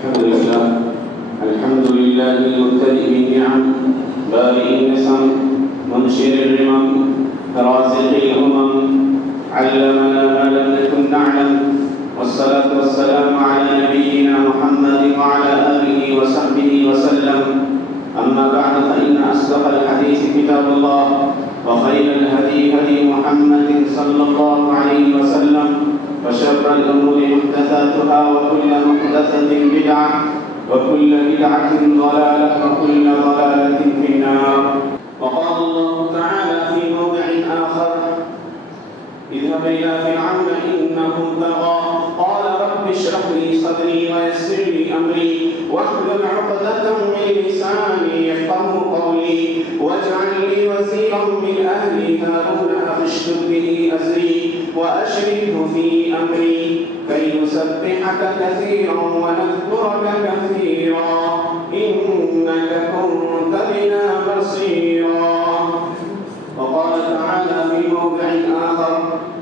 الحمد لله المبتدئ بالنعم بارئ النسم منشر الرمم رازق الأمم علمنا ما لم نكن نعلم والصلاة والسلام على نبينا محمد وعلى آله وصحبه وسلم. أما بعد فإن أصدق الحديث كتاب الله وخير الهدي هدي محمد صلى الله عليه وسلم وشر الأمور محدثاتها وكل محدثة بدعة وكل بدعة ضلالة وكل ضلالة في النار. وقال الله تعالى في موضع آخر: اذهب إلى فرعون إنه طغى قال رب اشرح لي صدري ويسر لي أمري واحلل عقدة من لساني يفقهوا قولي واجعل لي وزيرا من أهلي هارون أخي اشدد به أزري وأشركه في أمري كي نسبحك كثيرا ونذكرك كثيرا إنك كنت بنا بصيرا. وقال تعالى في موضع آخر: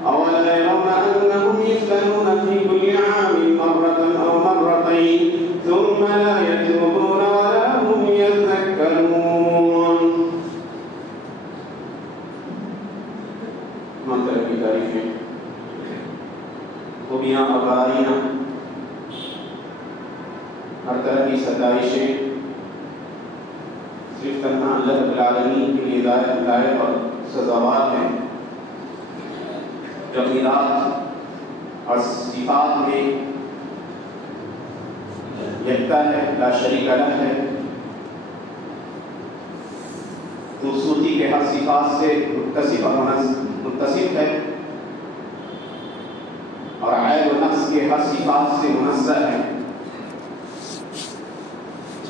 أولا يرون أنهم يفتنون في كل عام مرة أو مرتين ثم لا يتوبون ولا هم يذكرون. منظر کی تعریفیں، خوبیاں اور برائیاں، ہر طرح کی ستائشیں صرف تنہا اللہ رب العالمین کے لیے ہدایت اور سزاوار ہیں، جو اپنی ذات اور صفات میں یکتا ہے، لا شریک لہ ہے، خوبصورتی کے ہر صفات سے متصف ہے اور عیب و نقص کے ہر صفات سے منزہ ہے.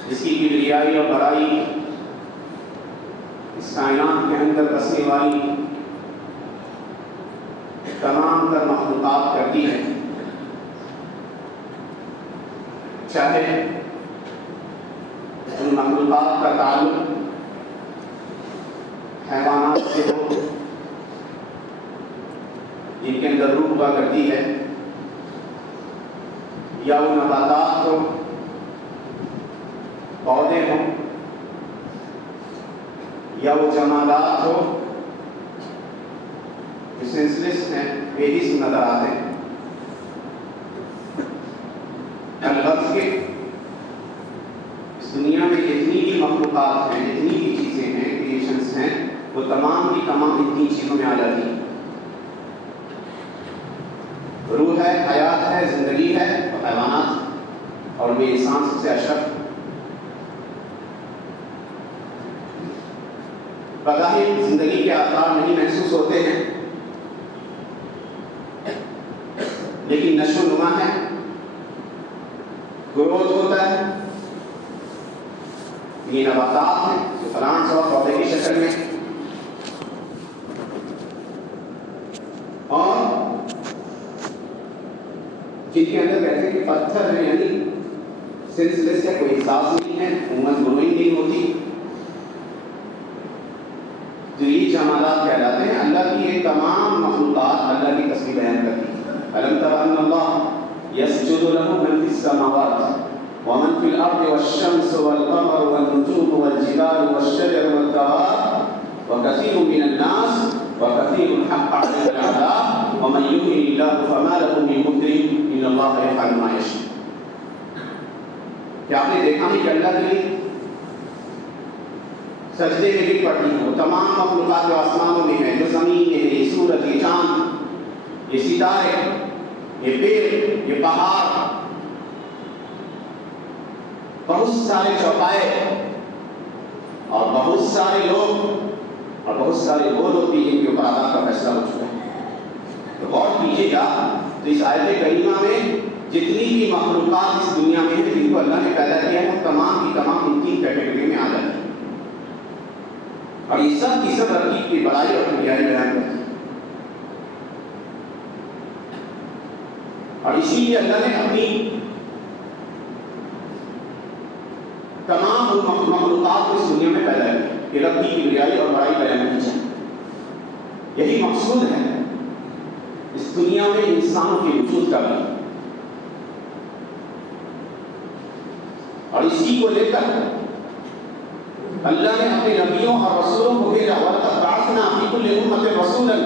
جس کی کبریائی اور بڑائی اس کائنات کے اندر بسنے والی تمام تر مخلوقات کرتی ہے، چاہے ان مخلوقات کا تعلق حیوانات سے ہو جن کے اندر روح ہوا کرتی ہے، یا وہ نباتات ہو، پودے ہوں، یا وہ جمادات ہو جو سینسلیس ہیں، بے جسم نظر آتے ہیں. البتہ کے اس دنیا میں جتنی بھی مخلوقات ہیں، جتنی بھی چیزیں ہیں، کریشنز ہیں، وہ تمام کی تمام اتنی چیزوں میں آ جاتی ہیں. روح ہے، حیات ہے، زندگی ہے، اور حیوانات اور وہ انسان سب سے اشرف. بظاہر زندگی کے آثار نہیں محسوس ہوتے ہیں، لیکن نشو و نما ہے، گروتھ ہوتا ہے. یہ نباتات ہیں جو پلانٹس اور پودے کی شکل میں، اور جن کے اندر کہتے ہیں کہ پتھر ہے، یعنی سینسلیس ہے، کوئی احساس نہیں ہے، عموماً گروئنگ نہیں ہوتی. جو یہ جمالات کہلاتے ہیں، اللہ کی یہ تمام مخلوقات اللہ کی تصویر بیان کرتی ہیں. ألم تر أن الله يسجد له من في السماوات ومن في الأرض والشمس والقمر والنجوم والجبال والشجر والدواب وكثير من الناس وكثير حق عليه العذاب ومن يهن الله فما له من مكرم إن الله يفعل ما يشاء. کیا آپ نے دیکھا نہیں کہ اللہ کے لیے سجدے میں بھی پڑتی ہیں وہ تمام مخلوقات جو آسمانوں میں ہیں، جو زمین میں ہیں، یہ سورج، یہ چاند، یہ ستارے، یہ پیڑ، یہ پہاڑ، بہت سارے چوپائے اور بہت سارے لوگ اور بہت سارے وہ لوگ بھی جن کے اوپر عذاب کا فیصلہ ہو چکا ہے. تو غور کیجیے گا تو اس آیت کریمہ میں جتنی بھی مخلوقات اس دنیا میں ہیں جن کو اللہ نے پیدا کیا ہے، وہ تمام کی تمام ان تین کیٹیگری میں آ جاتی ہیں، اور یہ سب کی سب رقیب کی بڑائی اور کبریائی بیان کرتی ہے. اور اسی لیے اللہ نے اپنی تمام مخلوقات کو اس دنیا میں پیدا کیا کہ رب کی کبریائی اور بڑائی بیان کی جائے. یہی مقصود ہے اس دنیا میں انسانوں کے وجود کا بھی. اور اسی کو لے کر اللہ نے اپنے نبیوں اور رسولوں کو بھیجا وَلَقَدْ بَعَثْنَا فِي كُلِّ أُمَّةٍ رَسُولًا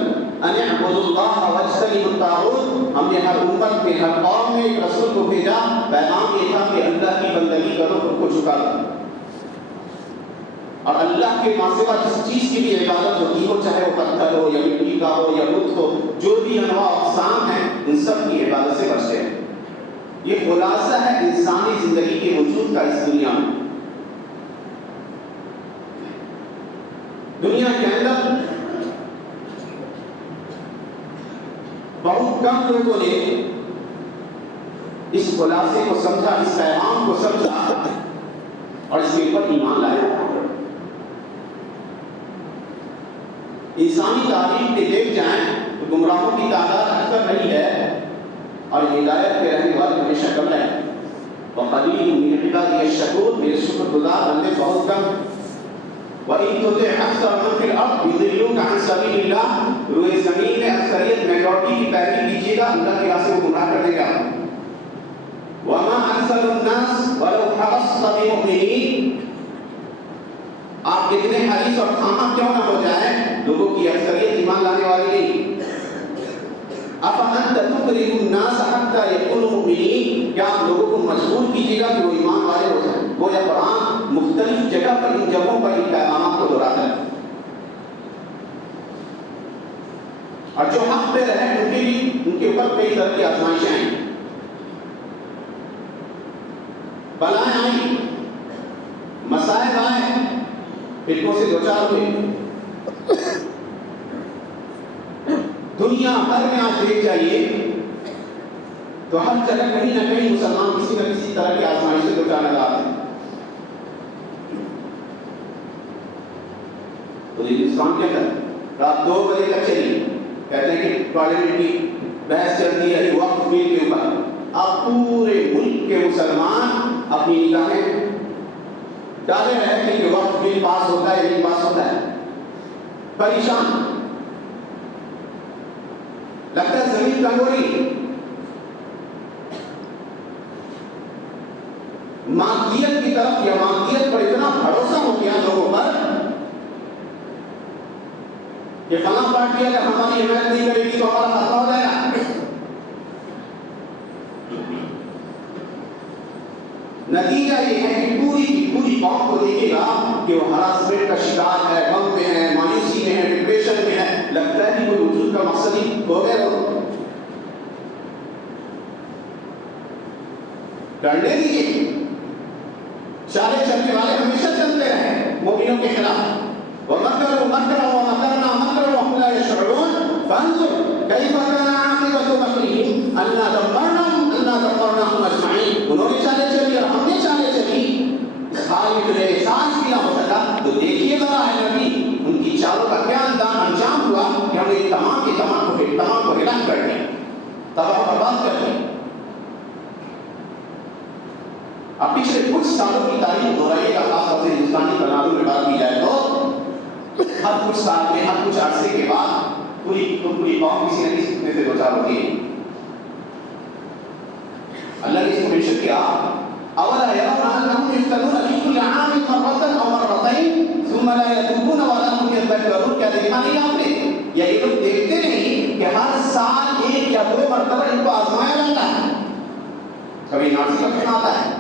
أَنِ اعْبُدُوا اللَّهَ وَاجْتَنِبُوا الطَّاغُوتَ. ہم نے ہر امت میں ہر قوم میں ایک رسول کو بھیجا، پیغام یہ تھا کہ اللہ کی بندگی کرو، خود کو جھکا دو اور اللہ کے سوا جس چیز کی بھی عبادت ہوتی ہو، چاہے وہ پتھر ہو یا مٹی کا ہو یا بت ہو، جو بھی انواع اقسام ہیں ان سب کی عبادت سے بچ جائے. یہ خلاصہ ہے انسانی زندگی کے وجود کا اس دنیا میں. دنیا کے اندر بہت کم لوگوں نے اس خلاصے کو سمجھا، اس پیغام کو سمجھا اور اس کے اوپر ایمان لایا. انسانی تاریخ میں دیکھ جائیں تو گمراہوں کی تعداد اکثر نہیں ہے اور ہدایت کے رہنے والے ہمیشہ کم ہیں. وَقَلِيلٌ مِّنْ عِبَادِيَ الشَّكُورُ، میرے شکر گزار بندے بہت کم. وَإِن تُطِعْ أَكْثَرَ مَن فِي الْأَرْضِ يُضِلُّوكَ عَن سَبِيلِ اللَّهِ، روئے زمین میں اکثریت میجورٹی کی پیروی کیجیے گا، اللہ کے راستے کو گمراہ کر دے گا. وَمَا أَكْثَرُ النَّاسِ وَلَوْ حَرَصْتَ بِمُؤْمِنِينَ، آپ کتنے حریص اور خواہاں کیوں نہ ہو جائیں، لوگوں کی اکثریت ایمان لانے والی نہیں. أَفَأَنْتَ تُكْرِهُ النَّاسَ حَتَّى يَكُونُوا مُؤْمِنِينَ، کیا آپ لوگوں کو مجبور کیجیے گا کہ وہ ایمان والے ہو جائیں؟ وہ یا قرآن مختلف جگہ پر ان جگہوں پر ان پیغامات کو دہراتا ہے. اور جو حق پہ رہے ان کے اوپر کئی طرح کی آزمائشیں آئیں، بلائیں آئیں، مسائل آئے، فتنوں سے دوچار ہوئے. دنیا بھر میں آج دیکھ جائیے تو ہر جگہ کہیں نہ کہیں مسلمان کسی نہ کسی طرح کی آزمائش سے دوچار نظر آتے ہیں. تو ہندوستان کے اندر رات 2 بجے تک چلی، کہتے ہیں کہ پارلیمنٹ کی بحث چلتی ہے وقف بل کے اوپر. اب پورے ملک کے مسلمان اپنی نگاہیں ڈالے رہے ہیں کہ وقف بل پاس ہوتا ہے نہیں پاس ہوتا ہے، پریشان، لگتا ہے زمین کنگوری. مادیت کی طرف یا مادیت پر اتنا بھروسہ ہو گیا لوگوں پر کہ فلاں پارٹی اگر ہماری حمایت نہیں کرے گی تو ہمارا خاتمہ ہو جائے گا. نتیجہ یہ ہے کہ پوری کی پوری قوم کو دیکھے گا کہ وہ ہراسمنٹ کا شکار ہے، غم میں ہے، مایوسی میں ہے، ڈپریشن میں ہے. لگتا ہے کہ کوئی وجود کا مقصد ہی ہو گیا. وہ کرنے دیجیے، چالے چلنے والے ہمیشہ چلتے رہے مومنوں کے خلاف. وَمَكَرُوا مَكْرًا وَمَكَرْنَا مَكْرًا وَهُمْ لَا يَشْعُرُونَ فَانظُرْ كَيْفَ كَانَ عَاقِبَةُ مَكْرِهِمْ أَنَّا دَمَّرْنَاهُمْ أَجْمَعِينَ. انہوں نے چالے چلی اور ہم نے چالے چلی، حال میں احساس بھی نہ ہو سکا. تو دیکھیے ذرا ہے نبی ان کی چالوں کا کیا انجام ہوا کہ ہم نے تمام کے تمام کو ہلاک کر دیا، تباہ برباد کر دیا. اب پچھلے کچھ سالوں کی تاریخ دہرائیے گا، خاص طور سے ہندوستانی تناظر میں بات کی جائے تو ہر کچھ سال میں ہر کچھ عرصے کے بعد پوری قوم کسی نہ کسی فتنے سے دوچار ہوتی ہے. اللہ نے اس کو منشن کیا، اولا يرون انهم يفتنون في كل عام مرة او مرتين ثم لا يتوبون ولا هم يذكرون. کیا دیکھا نہیں آپ نے؟ یا یہ لوگ دیکھتے نہیں کہ ہر سال 1 یا 2 مرتبہ ان کو آزمایا جاتا ہے. کبھی ناسی کا فتنہ آتا ہے،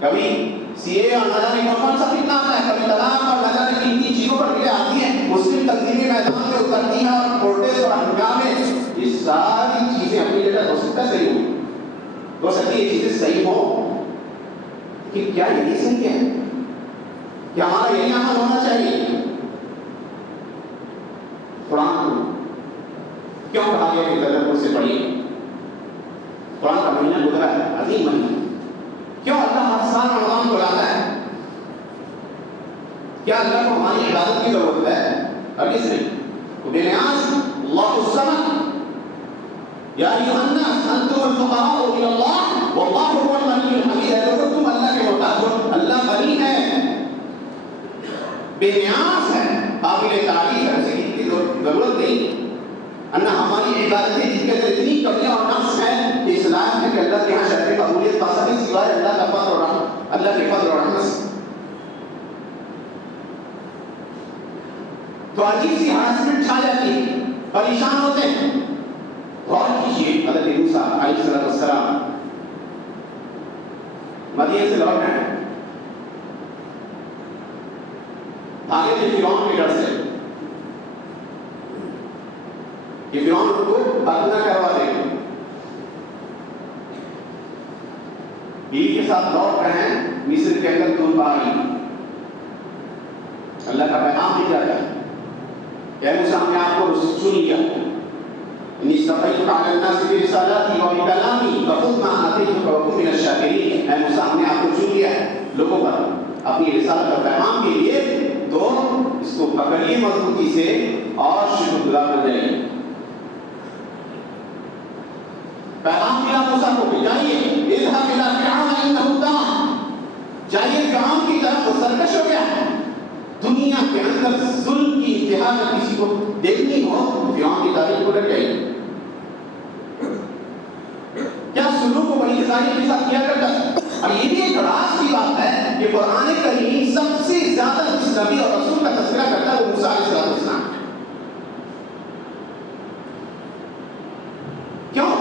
کبھی سی اے اور نہ جانے کون سا فتنہ آتا ہے، کبھی طلاق اور نہ جانے کن کن چیزوں پر ملے آتی ہیں. مسلم تنظیمیں میدان میں اترتی ہیں اور پروٹیسٹ اور ہنگامے، یہ ساری چیزیں اپنی جگہ ہو سکتا ہے صحیح ہو سکتی ہے یہ چیزیں صحیح ہوں، کہ کیا یہی صحیح ہے؟ کیا ہمارا یہی عمل ہونا چاہیے؟ قرآن کیوں کہا گیا کہ تدبر سے پڑھیے؟ قرآن کا مہینہ گزرا ہے، عظیم مہینہ. کیوں اللہ ہر سال رمضان کو لاتا ہے؟ کیا اللہ کو ہماری عبادت کی ضرورت ہے؟ ہرگز نہیں. بنیاز اللہ الصمد یا ایھا الناس انتم الفقراء الی اللہ واللہ هو الغنی الحمید. اگر تم اللہ کے محتاج ہو، اللہ غنی ہے، بے نیاز ہے، قابل تعریف ہے، اسے کی ضرورت نہیں. انا ہماری عبادتیں جن کے اندر اتنی کمیاں اور نقص ہیں کہ اس لائق ہے کہ اللہ کے یہاں شرط قبولیت پا سکے سوائے اللہ کا فضل اور رحمت. اللہ کے فضل اور رحمت سے. تو عجیب سی ہراسمنٹ چھا جاتی ہے، پریشان ہوتے ہیں. غور کیجیے، حضرت موسیٰ علیہ السلام مدین سے لوٹ رہے ہیں، بھاگے تھے فرعون کے ڈر سے کہ فرعون ان کو بدنہ کروا دے. بیوی کے ساتھ لوٹ رہے ہیں مصر کے اندر تم پاری. اللہ کا پیغام بھی جاتا ہے کہ اے موسیٰ ہم نے آپ کو چن لیا، انی اصطفیتک علی الناس برسالاتی وبکلامی فخذ ما آتیتک وکن من الشاکرین. اے موسیٰ ہم نے آپ کو چن لیا ہے لوگوں پر اپنی رسالت اور پیغام کے لیے، تو اس کو پکڑیے مضبوطی سے اور شکر گزار بن جائیے. پیغام ملا موسیٰ کو کہ جائیے اذهب الى فرعون انه طغى، جائیے فرعون کی طرف، وہ سرکش ہو گیا. دنیا کے اندر ظلم کی انتہا کا کسی کو دیکھنی ہو فرعون کی تاریخ کو لگ جائیے. کیا سلوک و بنی اسرائیل کے ساتھ کیا کرتا ہے. اور یہ بھی ایک راز کی بات ہے کہ قرآن کریم سب سے زیادہ جس نبی اور رسول کا تذکرہ کرتا ہے وہ موسیٰ علیہ السلام. کیوں؟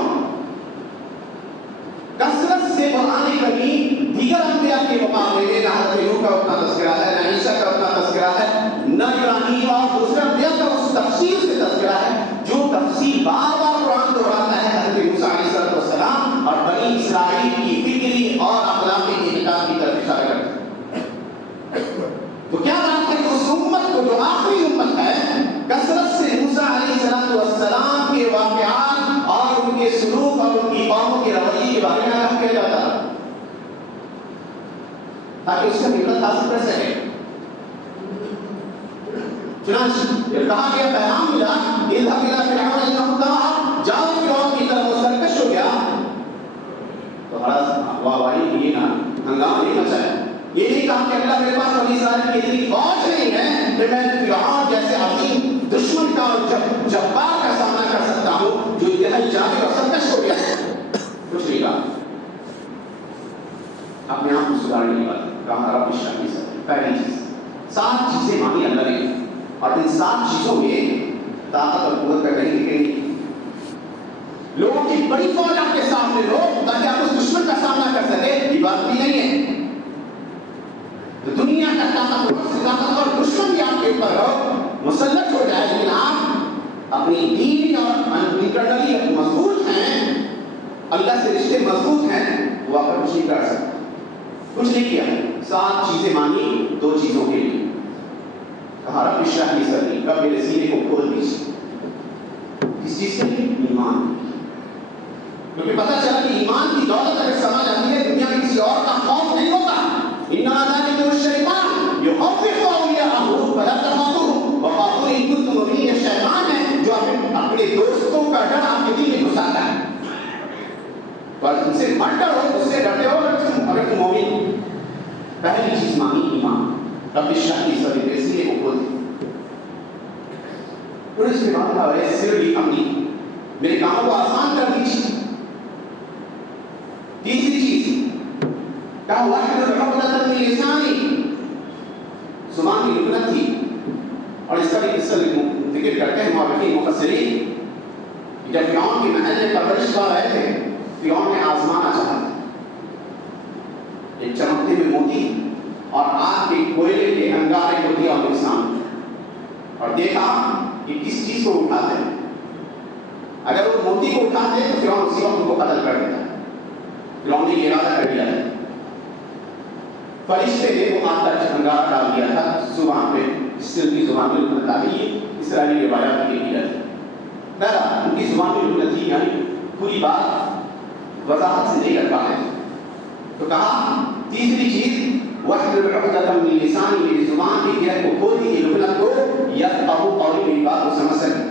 کثرت سے قرآن کریم دیگر انبیاء کے مقابلے میں نہ حضرت نوح کا اتنا تذکرہ ہے، نہ عیسیٰ کا اتنا تذکرہ ہے، نہ ابراہیم اور دوسرے انبیاء کا اس تفصیل سے تذکرہ ہے جو تفصیل بار بار قرآن دہراتا ہے حضرت موسیٰ علیہ السلام اور بنی اسرائیل کی فکری اور اخلاقی انحطاط کی طرف اشارہ کرتا ہے. تو کیا بات ہے کہ اس امت کو جو آخری امت ہے کثرت سے موسیٰ علیہ السلام کے واقعات اور ان کے سلوک اور ان کی قوموں کے رویے کے بارے میں آگاہ کیا جاتا ہے تاکہ اس کا عبرت حاصل کر سکے. چنانچہ پھر کہا گیا پیغام ملا اذهب الى فرعون انه طغى، جاؤ فرعون کی طرف، وہ سرکش ہو گیا. تو واہ واہی یہ نہ ہنگامہ نہیں مچایا. یہ نہیں کہا کہ اللہ میرے پاس بنی اسرائیل کی اتنی فوج نہیں ہے کہ میں فرعون جیسے عظیم دشمن کا اور جبار کا سامنا کر سکتا ہوں جو انتہائی جابر اور سرکش ہو گیا. کچھ نہیں کہا، اپنے آپ کو سدھارنے کی بات کہا رب اشرح لی صدری. پہلی چیز 7 چیزیں مانی اللہ نے اور ان 7 چیزوں میں طاقت اور قوت کا کہیں نہیں. لوگوں کی بڑی فوج آپ کے سامنے ہو تاکہ آپ اس دشمن کا سامنا کر سکے، یہ بات بھی نہیں ہے. تو دنیا کا طاقتور دشمن بھی آپ کے اوپر ہو، مسلط ہو جائے، لیکن آپ اپنی دین اور انٹرنلی مضبوط ہیں، اللہ سے رشتے مضبوط ہیں، وہ آپ کچھ نہیں کر سکتے. کچھ نہیں کیا. 7 چیزیں مانی 2 چیزوں کے لیے. کہا رب اشرح لی صدری، رب میرے سینے کو کھول دیجیے. کس چیز کے لیے؟ ایمان. کیونکہ پتہ چلا کہ ایمان کی دولت اگر سمجھ آتی ہے دنیا میں کسی اور کا خوف نہیں ہوتا. انما ذلکم الشیطان یخوف اولیاءہ فلا تخافوہم وخافونی ان کنتم مؤمنین. شیطان ہے جو اپنے دوستوں کا ڈر آپ کے دل میں گھساتا ہے. اور ان سے مت ڈرو، اس سے ڈرتے ہو اگر تم مومن. پہلی چیز مانی ایمان. رب اشرح لی صدری، میرے سینے کو کھول دے. اور اس کے بعد کہا ویسر لی امری، میرے کاموں کو آسان کر دیجیے. تیسری چیز کہا واحلل عقدۃ من لسانی، زبان کی لکنت تھی. اور اس کا بھی قصہ ذکر کرتے ہیں مورخین مفسرین. جب فرعون کی محل میں پرورش پا رہے تھے، فرعون نے آزمانا چاہا ایک چمکتے ہوئے موتی اور آگ کے کوئلے کے انگارے کو دیا ان کے سامنے اور دیکھا کہ کس چیز کو اٹھاتے ہیں. اگر وہ موتی کو اٹھاتے تو فرعون اسی وقت ان کو قتل کر دیتا. فرعون نے یہ ارادہ کر لیا تھا. فرشتے نے وہ آگ کا انگارہ ڈال دیا تھا زبان پہ، جس سے ان کی زبان میں لکنت آ گئی. یہ اسرائیلی روایات کی قیمت ہے. پہلا ان کی زبان میں لکنت تھی، یعنی پوری بات وضاحت سے نہیں کر پاتے. تو کہا تیسری چیز واحلل عقدۃ من لسانی، میری زبان کی گرہ کو کھول دیجیے، لکنت کو یفقہوا قولی، میری بات کو سمجھ سکے.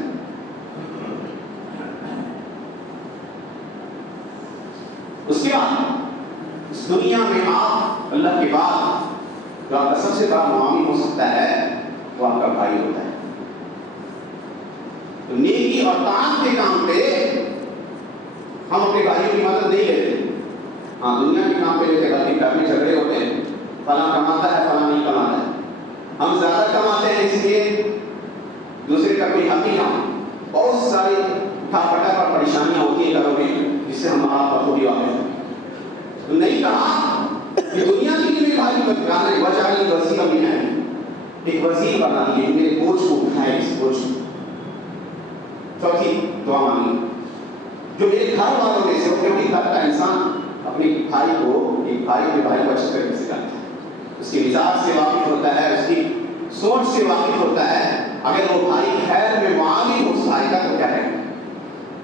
اس کے بعد اس دنیا میں آپ اللہ کے بعد جو آپ کا سب سے بڑا معاون ہو سکتا ہے وہ آپ کا بھائی ہوتا ہے. تو نیکی اور طاعت کے کام پہ ہم اپنے بھائیوں کی مدد نہیں لیتے. ہاں دنیا کے کام پہ لیتے، باقی گھر میں جھگڑے ہوتے ہیں فلاں کماتا ہے فلاں نہیں کماتا ہے. ہم زیادہ کماتے ہیں اس لیے دوسرے کا کوئی حق ہی نہ ہو. بہت ساری اٹھا پٹک اور پریشانیاں ہوتی ہیں گھروں میں جس سے ہم آپ پر تھوڑی واقع ہیں. تو نہیں کہا کہ دنیا کے لیے میرے بھائی بتانا ہے وجالی وزیر بھی ہے, ایک وزیر بنا دیے میرے بوجھ کو اٹھائے اس بوجھ کو. چوتھی دعا مانگی جو میرے گھر والوں میں سے ہو, کیونکہ گھر کا انسان اپنے بھائی کو ایک بھائی کے بھائی کو اچھی طریقے سے جانتا ہے, اس کے مزاج سے واقف ہوتا ہے, اس کی سوچ سے واقف ہوتا ہے. اگر وہ بھائی خیر میں معامل اس بھائی کا تو کیا ہے.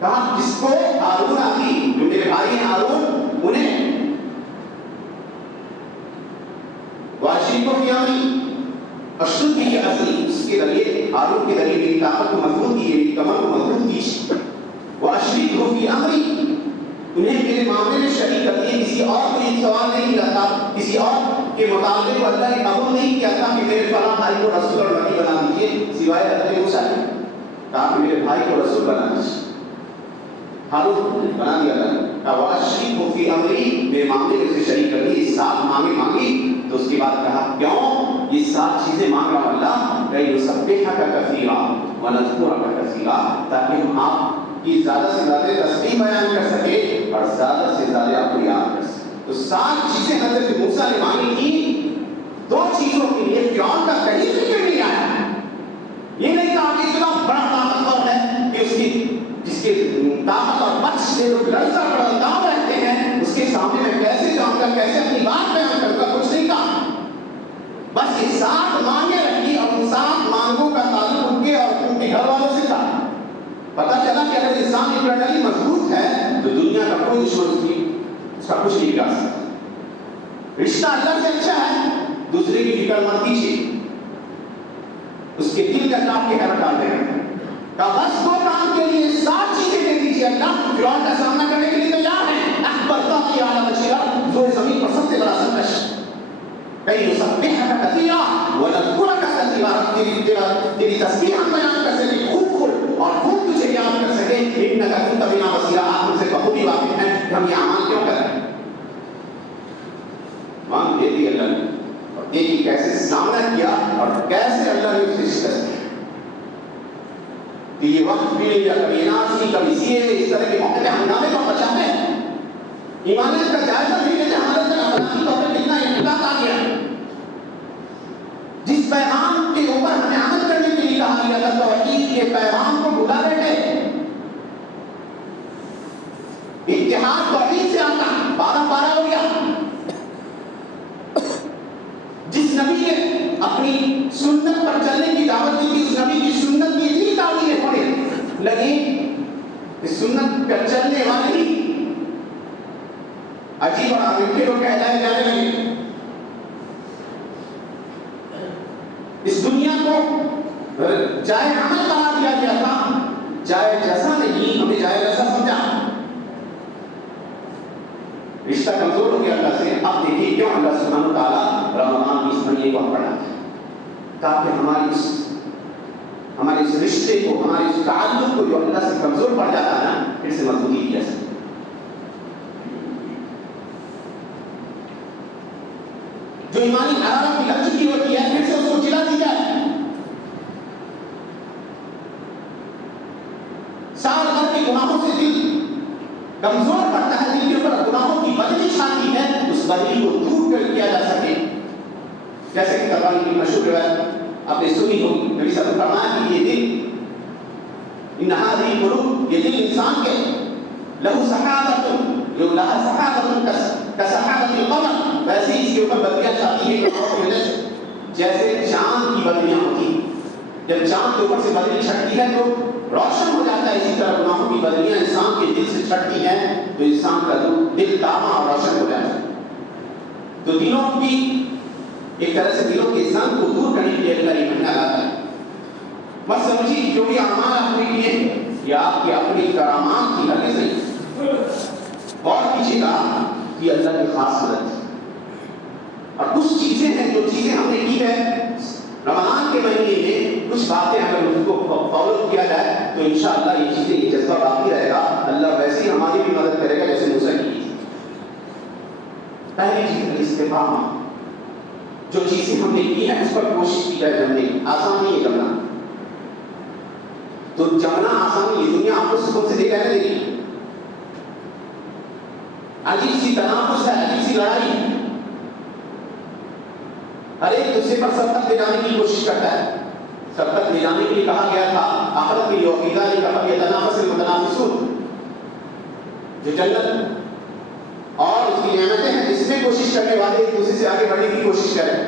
کہا جس کو ہارون آتی جو میرے بھائی ہیں ہارون انہیں واشی کو فیامی اشد کی اصلی اس کے ذریعے ہارون کے ذریعے میری طاقت کو مضبوط کیجیے, میری کمر کو مضبوط کیجیے. وہ اشریف کو فی امری انہیں میرے معاملے میں شریک کر دیے. کسی اور کو یہ سوال نہیں کیا تھا, کسی اور کے مطالبے کو اللہ نے قبول نہیں کیا تھا کہ میرے فلاں بھائی کو رسول اور نبی بنا دیجیے سوائے حضرت موسیٰ کے. کہا کہ میرے بھائی کو رسول بنا دیجیے. ہارون بنا دیا اللہ. واشریک فی امری میرے معاملے میں سے شریک کر دیے. 7 مانگی تو اس کے بعد کہا کیوں یہ 7 چیزیں مانگ رہا اللہ کہ یسبحک کثیرا ونذکرک کثیرا, تاکہ ہم آپ کی زیادہ سے زیادہ تسبیح بیان کر سکے اور زیادہ سے زیادہ آپ کو یاد کر سکے. تو 7 چیزیں حضرت موسیٰ نے مانگی تھی. 2 چیزوں کے لیے فرعون کا کہیں ذکر نہیں آیا. یہ نہیں کہا کہ اتنا بڑا طاقتور ہے کہ اس کی جس کے طاقت اور بخش سے لوگ لرزہ پڑھاؤ رہتے ہیں اس کے سامنے میں کیسے جاؤں گا, کیسے اپنی بات بیان کروں گا, کچھ نہیں کہا. بس یہ 7 مانگیں رکھی اور ان 7 مانگوں کا تعلق ان کے اور ان کے گھر والوں سے تھا. پتا چلا کہ اگر انسان انٹرنلی مضبوط ہے تو دنیا کا کوئی دشمن اس کا کچھ نہیں کر سکتا. رشتہ اللہ سے اچھا ہے, دوسرے کی فکر مت کیجیے, اس کے دل کا کام کے گھر ڈال دے گا. بس 2 کام کے لیے 7 چیزیں دے دیجیے اللہ, فرعون کا سامنا کرنے کے لیے تیار ہے. اکبر طاقی اعلیٰ بشیرہ جو زمین پر سب سے بڑا سرکش کہیں یسبحک کثیرا ونذکرک کثیرا, تیری تسبیح ہم بیان کر سکیں خوب اور خوب تجھے یاد کر سکیں. انک کنت بنا بصیرا, آپ مجھ سے بخوبی واقف ہیں کہ ہم یہ اعمال کیوں کر رہے ہیں. مانگ دے دی اللہ نے اور دیکھی کیسے سامنا کیا اور کیسے اللہ نے اس سے شکست دی. کہ یہ وقت بھی نہیں, کبھی ناسی کبھی سیے اس طرح کے موقع پہ ہنگامے کو بچاتے ہیں. ایمانیت کا جائزہ نہیں لیتے ہمارے اندر اخلاقی طور پہ کتنا انحطاط آ گیا. جس پیغام کے اوپر ہمیں عمل کرنے کے لیے کہا گیا تھا توحید کے پیغام کو بھلا بیٹھے. اتحاد توحید سے آتا 12 ہو گیا. جس نبی نے اپنی سنت پر چلنے کی دعوت دی تھی اس نبی کی سنت کی اتنی تعریفیں ہونے لگی کہ سنت پر چلنے والے ہی عجیب اور انوکھے لوگ کہلائے جانے لگے. اس دنیا کو جائے عمل قرار دیا گیا تھا, جائے جزا نہیں, ہمیں جائے جزا سمجھا. رشتہ کمزور ہو گیا اللہ سے. اب دیکھیے کیوں اللہ سبحانہ و تعالیٰ رمضان کی اس مہینے کو پڑھا تاکہ ہمارے اس رشتے کو, ہمارے اس تعلق کو جو اللہ سے کمزور پڑ جاتا ہے نا, پھر سے مضبوطی دی جا سکے. جو ایمانی حرارت لگ چکی ہوتی ہے پھر سے اس کو جلا دی جائے. سال بھر کے گناہوں سے دل کمزور پڑتا ہے, دل کے اوپر گناہوں کی بدلی چھاتی ہے, اس بدلی کو دور کر کیا جا سکے. جیسے کہ تبانی کی مشہور روایت آپ نے سنی ہوگی, نبی صلی اللہ علیہ وسلم فرمایا کہ یہ دل ان هذه القلوب, یہ دل انسان کے له سحابۃ جو لها سحابۃ کسحابۃ القمر, ویسے اس کے اوپر بدلیاں چھاتی ہیں جیسے چاند کی بدلیاں ہوتی ہیں. جب چاند کے اوپر سے بدلی چھٹتی ہے تو روشن ہو جاتا ہے. اسی طرح گناہوں کی بدلیاں انسان کے دل سے چھٹتی ہیں تو انسان کا دل تاباں اور روشن ہو جاتا ہے. تو دلوں کی ایک طرح سے دلوں کے زنگ کو دور کرنے کے لیے اللہ یہ مہینہ لاتا ہے. بس سمجھیے جو بھی اعمال آپ نے کیے یہ آپ کی اپنی کرامات کی حد سے غور کیجیے گا کہ اللہ کی خاص مدد ہے. اور کچھ چیزیں ہیں جو چیزیں ہم نے کی ہے رمضان کے مہینے میں, کچھ باتیں اگر ان کو فالو کیا جائے تو انشاءاللہ یہ چیزیں یہ جذبہ باقی رہے گا. اللہ ویسے ہی ہماری بھی مدد کرے گا جیسے موسیٰ کی تھی. پہلی چیز استفاق, جو چیزیں ہم نے کی ہیں اس پر کوشش کی جائے جمنے کی. آسان نہیں ہے جمنا. تو جمنا آسان نہیں ہے. دنیا آپ کو سکون سے دے رہنے دے گی. عجیب سی تنافس ہے, عجیب سی لڑائی ہے. ہر ایک دوسرے پر سب تک لے جانے کی کوشش کرتا ہے. سب تک لے جانے کے لیے کہا گیا تھا آخرت کے لیے وقیدہ نے کہا کہ تنافس المتنافسون, جو جنت اور اس کی نعمتیں ہیں اس میں کوشش کرنے والے ایک دوسرے سے آگے بڑھنے کی کوشش کریں.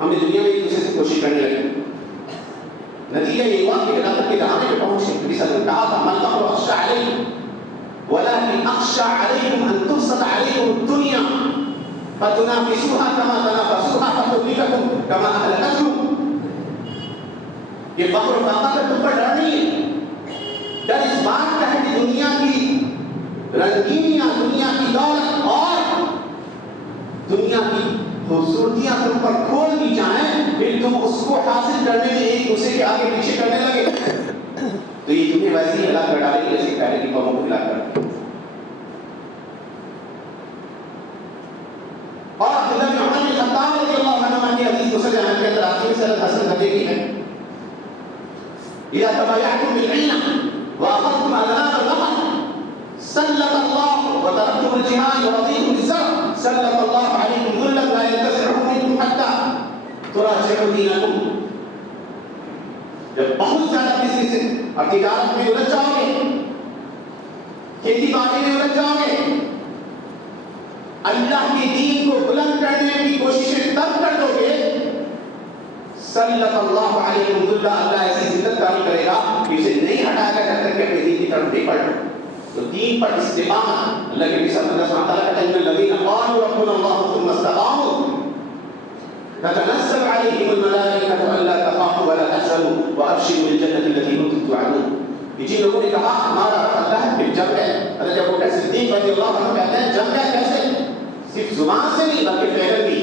ہم نے دنیا میں ایک دوسرے سے کوشش کرنے لگے. نتیجہ یہ ہوا کہ ہلاکت کے دہانے پہ پہنچے. نبی صلی اللہ علیہ وسلم نے کہا تھا من الفقر اخشى علیکم ولكن اخشى علیکم ان تبسط علیکم الدنیا فتنافسوها كما تنافسوها فتهلككم كما اهلكتهم. یہ فقر و فاقہ کا تم پر ڈر نہیں ہے. ڈر اس بات کا ہے کہ دنیا کی رنگینیاں, دنیا کی دولت اور دنیا کی خوبصورتیاں تم پر کھول دی جائیں, پھر تم اس کو حاصل کرنے میں ایک دوسرے کے آگے پیچھے کرنے لگے تو یہ تمہیں ویسے ہی ہلاک کر ڈالے گی جیسے پہلے کی قوموں کو ہلاک کر. اور عبداللہ بن عمر بن خطاب رضی اللہ عنہ کی حدیث مسند احمد کے اندر آتی ہے, سند حسن درجے کی ہے. اذا تبايعتم بالعينة واخذتم اذناب البقر سلط الله وتركتم الجهاد ورضيتم بالزرع سلط الله عليكم ذلا لا ينتزعه منكم حتى تراجعوا دينكم. جب بہت زیادہ کسی سے اور تجارت میں الجھ جاؤ گے, کھیتی باڑی میں الجھ جاؤ گے, اللہ کے دین کو بلند کرنے کی کوششیں تب کر دو گے, سلط اللہ علیکم ذلا, اللہ ایسی ذلت کاری کرے گا کہ اسے نہیں ہٹائے گا جب تک کہ اپنے دین کی طرف نہیں پڑھے. تو دین پر استقامت, اللہ کے نبی صلی اللہ علیہ وسلم کہتے ہیں ان الذین قالوا ربنا اللہ ثم استقاموا تتنزل علیہم الملائکۃ الا تخافوا ولا تحزنوا وابشروا بالجنۃ التي کنتم توعدون. کہ جن لوگوں نے کہا ہمارا رب اللہ ہے پھر جم گئے. حضرت ابو بکر صدیق رضی اللہ عنہ کہتے ہیں جم گئے کیسے, صرف زبان سے نہیں بلکہ فعل بھی.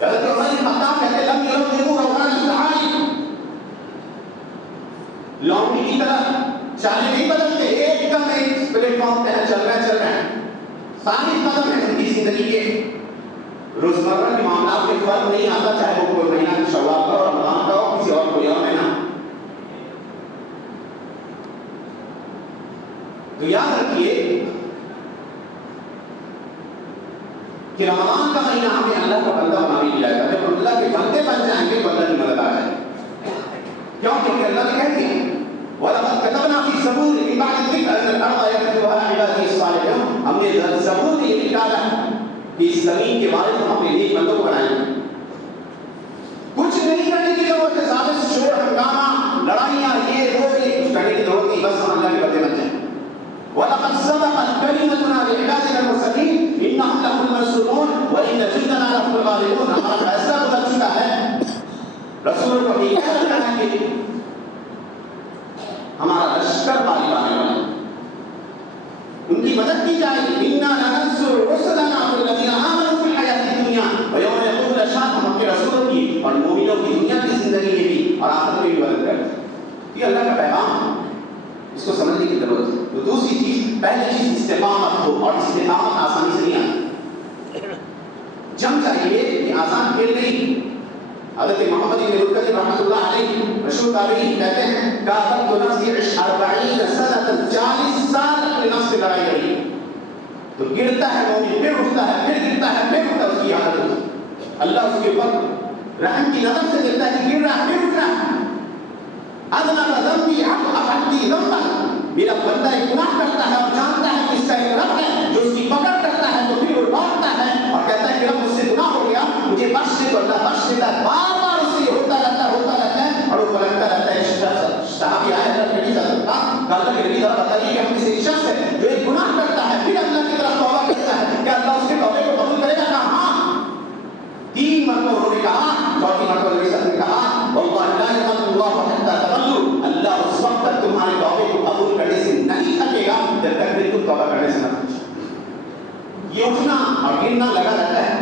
حضرت عمر بن خطاب کہتے لم يروا روان العالم, لونڈی کی طرح چالیں نہیں بدلتے, ایک دم ایک پلیٹ فارم پہ چل رہے ہیں. ثابت قدم ہے ان کی زندگی کے روزمرہ کے معاملات میں فرق نہیں آتا, چاہے وہ کوئی مہینہ شوال کا ہو, رمضان کا ہو, کسی اور کوئی اور مہینہ. تو یاد رکھیے کہ رمضان کا مہینہ ہمیں اللہ کا بندہ بنا بھی جائے گا. جب اللہ کے بندے بن جائیں گے تو اللہ کی مدد آ جائے گی. کیوں, کیونکہ اللہ نے کہہ دیا وَلَقَدْ كَتَبْنَا فِي الزَّبُورِ مِن بَعْدِ الذِّكْرِ أَنَّ الْأَرْضَ يَرِثُهَا عِبَادِيَ الصَّالِحُونَ. ہم نے زبور میں یہ نکالا کہ اس زمین کے وارث ہم اپنے نیک بندوں کو بنائیں گے. کچھ نہیں کرنے کی ضرورت ہے, زیادہ شور ہنگامہ لڑائیاں یہ وہ یہ کچھ کرنے کی ضرورت نہیں, بس ہم اللہ کے بندے بن جائیں. وَلَقَدْ سَبَقَتْ كَلِمَتُنَا لِعِبَادِنَا الْمُرْسَلِينَ إِنَّهُمْ لَهُمُ الْمَنصُورُونَ وَإِنَّ جُندَنَا لَهُمُ الْغَالِبُونَ. ہمارا فیصلہ بدل چکا ہے. رسولوں کو یہ کہنا ہے کہ ہمارا لشکر غالب آنے والا ہے, ان کی مدد کی جائے گی. إِنَّا لَنَنصُرُ رُسُلَنَا وَالَّذِينَ آمَنُوا فِي الْحَيَاةِ الدُّنْيَا وَيَوْمَ يَقُومُ الْأَشْهَادُ. ہم اپنے رسولوں کی اور مومنوں کی دنیا کی زندگی میں بھی اور آخرت میں بھی مدد کریں. یہ اللہ کا پیغام ہے, اس کو سمجھنے کی ضرورت ہے. تو دوسری چیز, پہلی چیز استقامت ہو, اور استقامت آسانی سے نہیں آتی. جم چاہیے, یہ آسان کھیل نہیں. حضرت محمد بن منکدر رحمۃ اللہ علیہ مشہور تابعی کہتے ہیں کاتبت نفسی 40 سنة 40 سال اپنے نفس سے لڑائی لڑی. تو گرتا ہے مومن, پھر اٹھتا ہے, پھر گرتا ہے, پھر اٹھتا ہے, اس کی عادت ہوتی. اللہ اس کے اوپر رحم کی نظر سے دیکھتا ہے کہ گر رہا ہے پھر اٹھ رہا ہے. اذنب ذنبی عبدی ذنبا, میرا بندہ ایک گناہ کرتا ہے اور جانتا ہے کہ اس کا ایک رب ہے جو اس کی پکڑ کرتا ہے, تو پھر وہ لوٹتا ہے اور کہتا ہے کہ رب مجھ سے گناہ ہو گیا, مجھے بخش دے. تو اللہ بخش دیتا ہے. بار بار اس سے یہ ہوتا رہتا ہے اور وہ پلٹتا رہتا ہے. صحابی آئے حضرت نبی صلی اللہ علیہ وسلم کہا کہ نبی صاحب بتائیے کہ ہم کسی شخص ہے جو ایک گناہ کرتا ہے پھر اللہ کی طرف توبہ کرتا ہے, کیا اللہ اس کے توبے کو قبول کرے گا؟ کہا ہاں. 3 مرتبہ انہوں نے کہا, چوتھی مرتبہ نبی صلی اللہ علیہ وسلم نے کہا واللہ لا يقبل الله حتى تملوا, اللہ اس وقت تک تمہارے توبے کو قبول کرنے سے نہیں تھکے گا جب تک پھر تم توبہ کرنے سے نہ تھکو. یہ اٹھنا اور گرنا لگا رہتا ہے.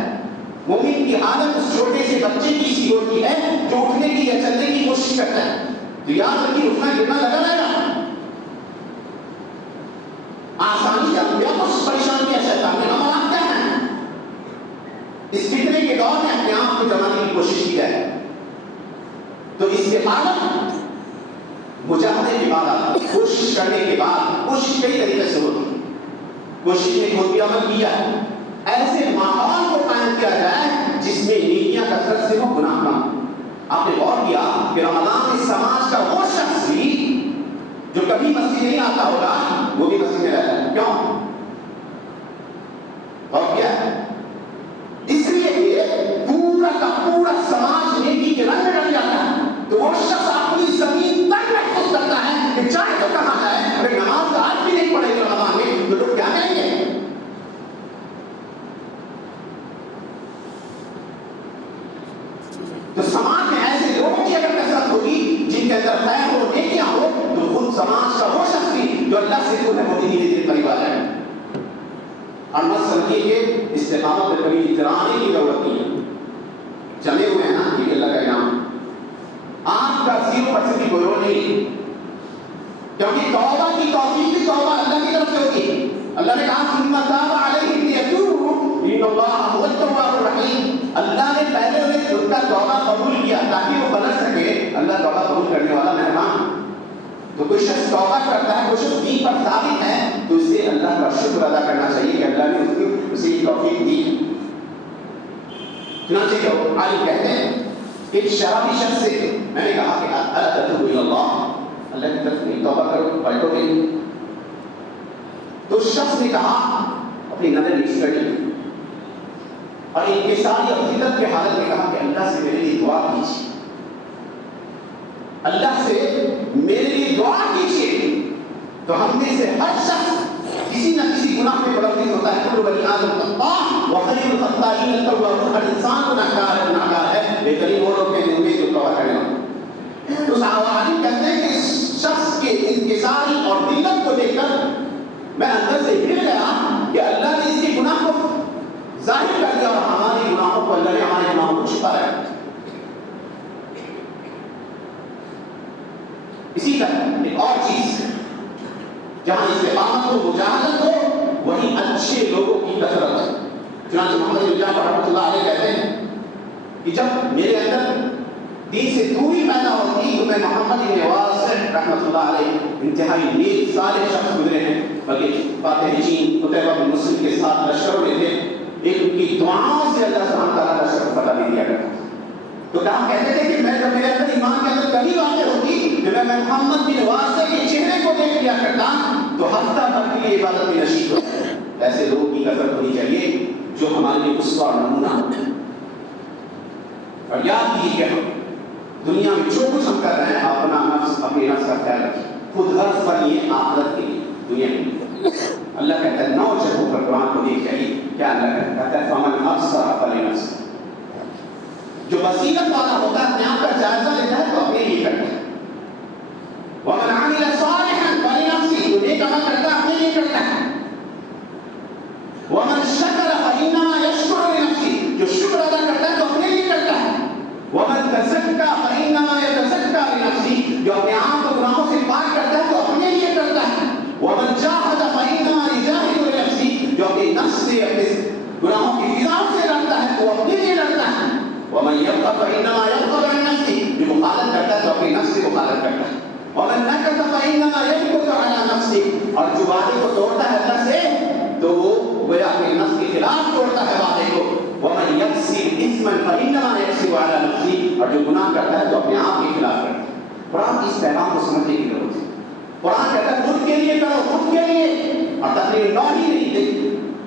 مومن کی حالت اس چھوٹے سے بچے کی سی ہوتی ہے جو اٹھنے کی یا چلنے کی کوشش کرتا ہے. تو یاد رکھیے اٹھنا گرنا لگا رہے گا. آسانی سے انبیاء کو پریشان کیا شیطان نے, ہم آپ کیا ہیں اس فتنے کے دور میں اپنے آپ کو جمانے کی کوشش کی جائے. تو استقامت مجاہدے کے بعد کوشش کرنے کے بعد کوشش کئی طریقے سے ہوتی ہے. کوشش میں خود بھی عمل کیا ایسے ماحول کو قائم کیا جائے جس میں نیکیاں کثرت سے ہو گناہ کم. آپ نے غور کیا کہ رمضان میں سماج کا وہ شخص بھی جو کبھی مسجد نہیں آتا ہوگا وہ بھی مسجد میں رہتا ہے. کیوں؟ غور کیا؟ اس لیے کہ پورا کا پورا سماج نیکی کے رنگ میں ڈل جاتا ہے. تو وہ شخص اپنی زمین تک محفوظ کرتا ہے کہ چاہے تو کہاں جائے اگر نماز کا آج بھی نہیں پڑھے گی رمضان میں تو لوگ کیا کہیں گے؟ تو سماج میں ایسے لوگوں کی اگر کثرت ہوگی جن کے اندر خیر ہو نیکیاں ہو تو خود سماج کا وہ شخص بھی جو اللہ سے دور ہے وہ دھیرے دھیرے قریب آ جائے. اور مت سمجھیے کہ استقامت پہ کبھی اترانے کی ضرورت نہیں ہے. جمے ہوئے ہیں نا یہ اللہ کا انعام. آپ کا 0% کی کوئی رول نہیں کیونکہ توبہ کی توفیق بھی توبہ اللہ کی طرف سے ہوتی. اللہ نے کہا ثم تاب علیہم لیتوبوا ان اللہ هو التواب الرحیم. اللہ نے پہلے ان کا توبہ قبول کیا تاکہ وہ پلٹ سکے. اللہ توبہ قبول کرنے والا مہربان. تو کوئی شخص توبہ کرتا ہے کوئی شخص دین پر ثابت ہے تو اس سے اللہ کا شکر ادا کرنا چاہیے کہ اللہ نے اسے یہ توفیق دی. چنانچہ جو عالم کہتے ہیں کہ ایک شرابی شخص سے میں نے کہا کہ اتوب الی اللہ اللہ کی طرف توبہ کرو پلٹو گے. تو شخص نے کہا اپنی نظر نیچ کر لی اور انکساری اور ذلت کے حالت میں کہا کہ اللہ سے میرے لیے دعا کیجیے اللہ سے میرے لیے دعا کیجیے. تو ہم میں سے ہر شخص کسی نہ کسی گناہ میں ملوث ہوتا ہے. کل بنی آدم خطاء وخیر الخطائین التوابون. ہر انسان گناہگار ہے لیکن وہ لوگ کہتے ہیں جو توبہ کرنے والے. تو صحابہ کہتے ہیں کہ شخص کے انکساری اور ذلت کو دیکھ کر میں اندر سے ہل گیا کہ اللہ نے اس کے گناہ کو ظاہر کر دیا اور ہمارے گناہوں کو اللہ نے ہمارے گناہوں کو چھپایا. اسی طرح ایک اور چیز جہاں استقامت ہو مجاہدت ہو وہیں اچھے لوگوں کی کثرت. چنانچہ محمد بن جعفر رحمۃ اللہ علیہ کہتے ہیں کہ جب میرے اندر دین سے دوری پیدا ہوتی تو میں محمد بن واسع رحمۃ اللہ علیہ انتہائی نیک صالح شخص گزرے ہیں بلکہ فاتح چین قتیبہ بن مسلم کے ساتھ لشکروں میں تھے. ایک ان کی دعاؤں سے اللہ سبحانہ تعالیٰ لشکر کو فتح دے دیا کرتا. تو کہا کہتے تھے کہ میں جب میرے اندر ایمان کے اندر کمی واقع ہوتی کہ میں محمد بن واسع کے چہرے کو دیکھ لیا کرتا تو ہفتہ بھر کے لیے عبادت میں نشیط ہوتا. ایسے لوگوں کی کثرت ہونی چاہیے جو ہمارے لیے اسوہ اور نمونہ ہو. اور یاد کیجیے کہ دنیا میں جو کچھ ہم کر رہے ہیں اپنا نفس اپنے نفس کا خیال رکھیے. خود غرض بنیے آخرت کے لیے دنیا میں. اللہ کہتا ہے 9 جگہوں پر قرآن کو دیکھ جائیے کیا اللہ کہتا ہے فمن ابصر فلنفسہ. جو بصیرت والا ہوتا ہے اپنے آپ کا جائزہ لیتا ہے تو اپنے لیے کرتا ہے. ومن عمل صالحا فلنفسہ. جو نیک عمل کرتا ہے اپنے لیے کرتا ہے. ومن شکر فانما یشکر لنفسہ. جو شکر ادا کرتا ہے تو اپنے لیے کرتا ہے. ومن تزکا فانما یتزکا لنفسہ. جو اپنے آپ کو گناہوں سے پاک کرتا ہے تو اپنے لیے کرتا ہے. ومن جاہد فانما یجاہد لنفسہ. جو اپنے نفس سے اپنے گناہوں کی فضا سے لڑتا ہے تو اپنے لیے لڑتا ہے. ومن یبغ فانما یبغ عن نفسہ. جو مخالفت کرتا ہے تو اپنی نفس سے مخالفت کرتا ہے. ومن نکث فانما ينكث على نفسه. اور جو وعدے کو توڑتا ہے اللہ سے تو وہ اپنے نفس کے خلاف توڑتا ہے وعدے کو. ومن یکسب اثما فانما یکسب على نفسه. اور جو گناہ کرتا ہے تو اپنے آپ کے خلاف کرتا ہے. قرآن کی اس پیغام کو سمجھنے کی ضرورت ہے. قرآن کہتا ہے خود کے لیے کرو خود کے لیے. اور تقریر 9 ہی نہیں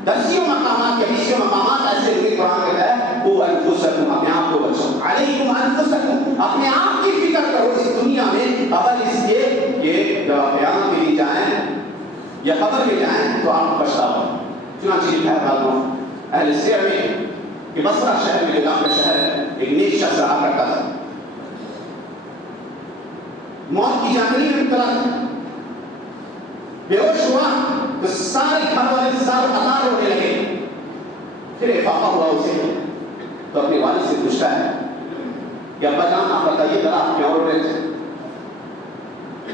10 مقامات کے 20 مقامات ایسے ہوئے قرآن کہتا ہے وہ انفسکم. اپنے آپ کو بچاؤ. علیکم انفسکم. اپنے آپ کی فکر کرو اس دنیا میں قبل اس کے کہ جب آپ قیامت کے لیے جائیں یا قبر میں جائیں تو آپ پچھتاوا. چنانچہ لکھا ہے بعضوں اہل سیر میں کہ بصرہ شہر میں جو کا شہر ہے ایک نیک شخص رہا کرتا تھا. موت کی جانبی میں مبتلا تھا. بے ہوش ہوا تو سارے گھر والے سارے قطار ہونے لگے. پھر افاقہ ہوا اسے تو اپنے والد سے پوچھتا ہے کہ ابا جان آپ بتائیے ذرا آپ کیوں رو رہے تھے؟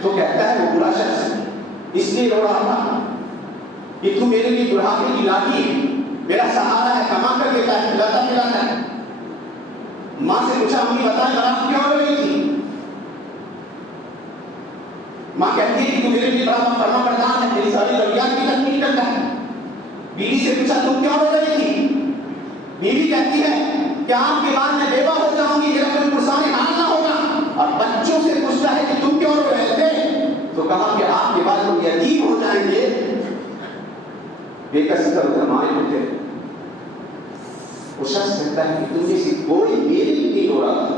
تو کہتا ہے وہ برا شخص اس لیے رو رہا تھا کہ تو میرے لیے بڑھاپے کی لاٹھی ہے, میرا سہارا ہے, کما کر دیتا ہے, کھلاتا پلاتا ہے, ماں سے پوچھا امی بتائیں ذرا آپ کیوں رو رہی تھی؟ ماں کہتی ہے کہ تو میرے لیے بڑا فرما بردار ہے، میری ساری ضروریات کی تکمیل کرتا ہے۔ بیوی سے پوچھا تم کیوں رو رہی تھی؟ بیوی کہتی ہے کہ آپ کے بعد میں بیوہ ہو جاؤں گی، میرا کوئی پرسان حال نہ ہوگا۔ اور بچوں سے پوچھتا ہے کہ تم کیوں رو رہے تھے؟ تو کہا کہ آپ کے بعد ہم یتیم ہو جائیں گے۔ بے کس کر فرمائے ہوتے وہ شخص کہتا ہے کہ تم میں سے کوئی میرے لیے رو رہا تھا؟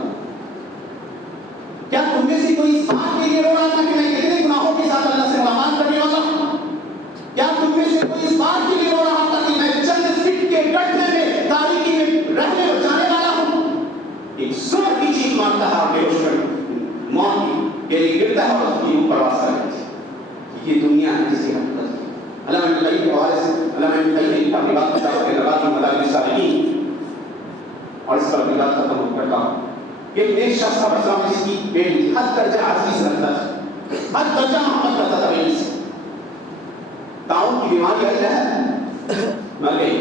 کیا تم میں سے کوئی اس بات کے لیے رو رہا تھا کہ میں کتنے گناہوں کے ساتھ اللہ سے ملاقات کرنے والا ہوں؟ کیا تم میں سے کوئی اس بات کے لیے رو رہا تھا کہ میں چند فٹ کے گڈھے میں تاریکی میں رہنے اور جانے والا ہوں؟ ایک زور کی چیز مارتا ہے اور بے ہوش کر موت کی گرتا ہے اور اس کی اوپر پرواز کرتا ہے۔ یہ دنیا ہے جس کی حقیقت ہے۔ علامہ ابن قیم کے حوالے سے علامہ ابن قیم نے اپنی بات بتایا کہ نبات کی مدارج السالکین، اور اس پر اپنی بات ختم کرتا ہوں۔ ایک نیک شخص تھا اسلام جس کی بیٹی حد درجہ عزیز رکھتا تھا، حد درجہ محبت کرتا تھا بیٹی سے۔ تعاون کی بیماری آئی ہے، مر گئی۔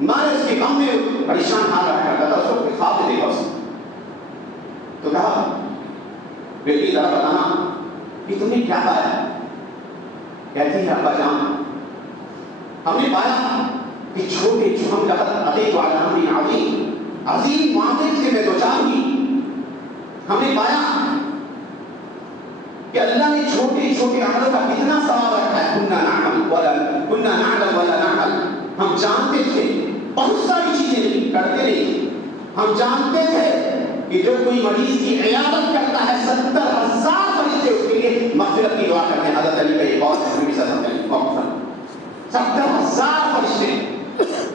ماں نے اس کے غم میں پریشان حال رکھا کرتا تھا، اس کو خواب میں دیکھا اس نے تو کہا بیٹی ذرا بتانا کہ تم نے کیا پایا؟ کہتی ہے ابا جان ہم نے پایا کہ چھوٹے ہم لقد اتیت علی امر عظیم، عظیم معاملے سے میں دوچار ہوئی۔ ہم نے پایا کہ اللہ نے چھوٹے چھوٹے عملوں کا کتنا ثواب رکھا ہے۔ كنا نعلم ولا نعمل، ہم جانتے تھے بہت ساری چیزیں کرتے نہیں، ہم جانتے تھے کہ جو کوئی مریض کی عیادت کرتا ہے 70,000 فرشتے اس کے لیے مغفرت کی دعا کرتے ہیں۔ حضرت علی کا یہ قول ہے، نبی صلی اللہ علیہ وسلم 70,000 فرشتے۔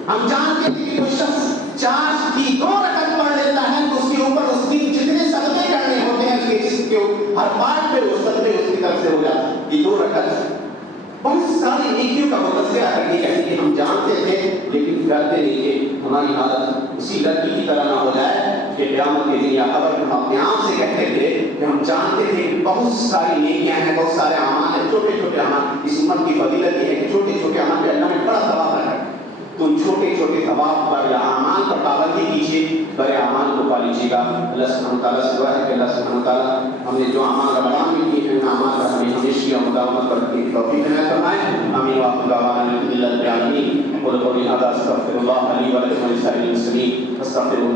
ہم جانتے تھے کہ کوئی شخص چاش کی 2 رکعت پڑھ لیتا ہے تو اس کے اوپر اس دن جتنے صدقے کرنے ہوتے ہیں اس کے جسم کے ہر پارٹ پہ وہ صدقے اس کی طرف سے ہو جاتے ہیں۔ یہ 2 رکعت بہت ساری نیکیوں کا تذکرہ کرنے کہتے کہ ہم جانتے تھے لیکن کرتے نہیں تھے۔ ہماری حالت اسی لڑکی کی طرح نہ ہو جائے کہ قیامت کے دن یا قبر میں ہم اپنے آپ سے کہتے تھے کہ ہم جانتے تھے کہ بہت ساری نیکیاں ہیں، بہت سارے اعمال ہیں، چھوٹے چھوٹے اعمال۔ اس امت کی فضیلت یہ ہے کہ چھوٹے چھوٹے اعمال پہ اللہ نے بڑا ثواب رکھا ہے۔ تو چھوٹے چھوٹے ثواب پر یا اعمال پر پابندی کیجیے، بڑے اعمال کو پا لیجیے گا۔ اللہ سبحانہ وتعالیٰ سے دعا ہے کہ اللہ سبحانہ وتعالیٰ ہم نے جو اعمال رمضان میں کیے ہیں ان اعمال پر ہمیں ہمیشہ مداومت کرنے کی توفیق عطا فرمائے۔ آمین وآخر دعوانا الحمد للہ رب العالمین۔ قولوا قولی ھذا استغفر اللہ لی ولکم ولسائر المسلمین فاستغفروہ